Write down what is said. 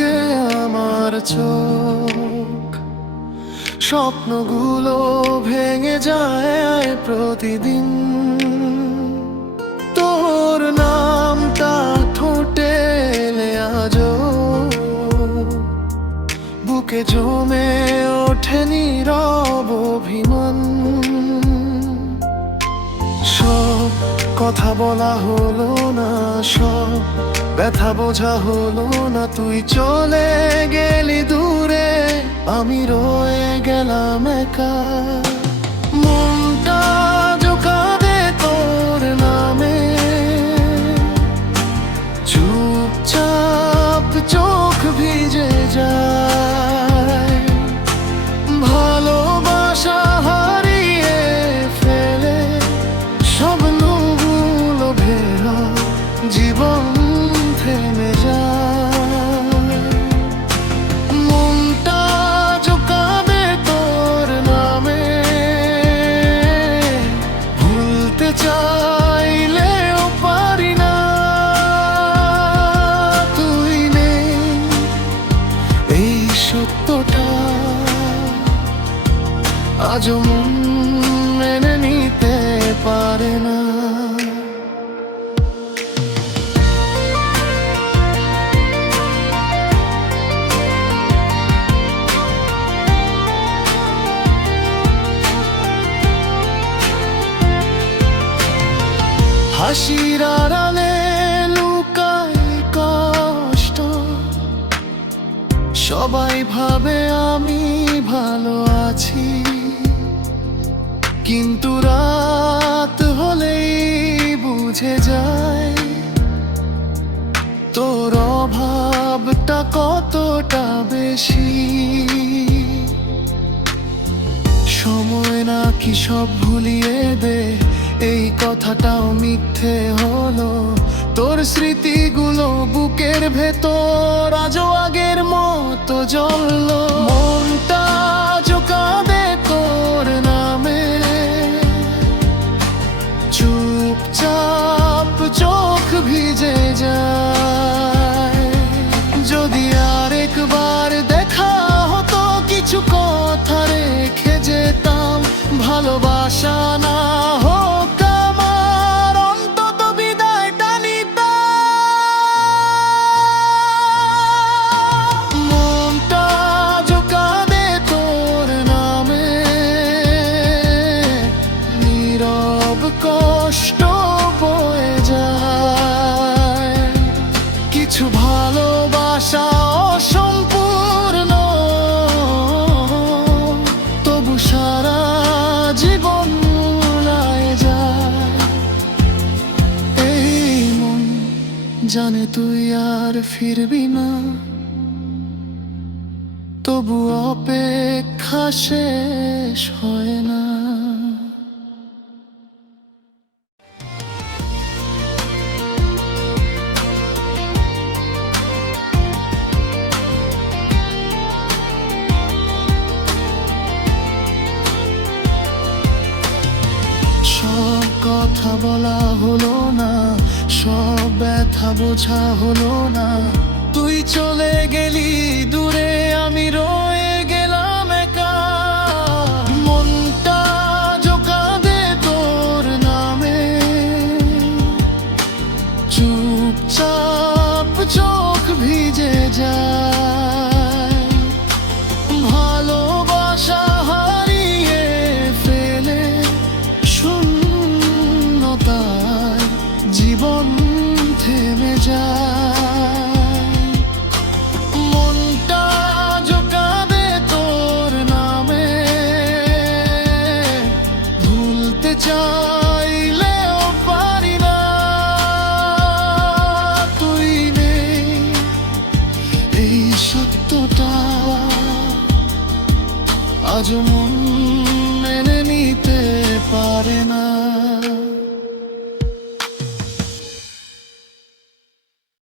থাকে আমার চোখ, স্বপ্নগুলো ভেঙে যায় প্রতিদিন। তোর নামটা ঠোঁটে এলে আজও বুকে জমে ওঠে নীরব অভিমান। সব কথা বলা হলো না, সব ব্যথা বোঝা হলো না, তুই চলে গেলি দূরে, আমি রয়ে গেলাম একা। মনটা কাঁদে তোর নামে, চুপচাপ চোখ ভিজে যায়। ভালোবাসা হারিয়ে ফেলে স্বপ্নগুলো ভেড়া, জীবন থেমে যায়। মনটা কাঁদে তোর নামে, ভুলতে চাইলেও পারি না। তুই নেই এই সত্যটা আজও মন মেনে নিতে পারে না। হাসির আড়ালে লুকাই কষ্ট, সবাই ভাবে আমি ভালো আছি, কিন্তু রাত হলেই বুঝে যায় তোর অভাবটা কতটা বেশি। সময় নাকি সব ভুলিয়ে দে, এই কথাটাও মিথ্যে হলো। তোর স্মৃতিগুলো বুকের ভেতর আজও আগের মতো জ্বললো। মনটা কাঁদে তোর নামে, চুপচাপ চোখ ভিজে যায়। যদি আরেকবার দেখা হতো, কিছু কথা রেখে যেতাম। ভালোবাসা না হোক আমার, অন্তত বিদায়টা নিতাম। মনটা কাঁদে তোর নামে, নীরব কষ্ট বয়ে যায়। কিছু ভালোবাসা অসম্পূর্ণ, তবু সারা জীবন ভুলায় যায়। এই মন জানে তুই আর ফিরবি না, তবু অপেক্ষা শেষ হয় না। সব কথা বলা হলো না, সব ব্যথা বোঝা হলো না, তুই চলে গেলি দূরে, আমি রয়ে গেলাম একা। মনটা কাঁদে তোর নামে, চুপচাপ চোখ ভিজে যায়। ভালোবাসা হারিয়ে ফেলে শূন্যতায় জীবন থেমে যায়। মনটা কাঁদে তোর নামে, ভুলতে চাইলেও পারি না। তুই নেই এই সত্যটা আজ মন মেনে নিতে পারে না।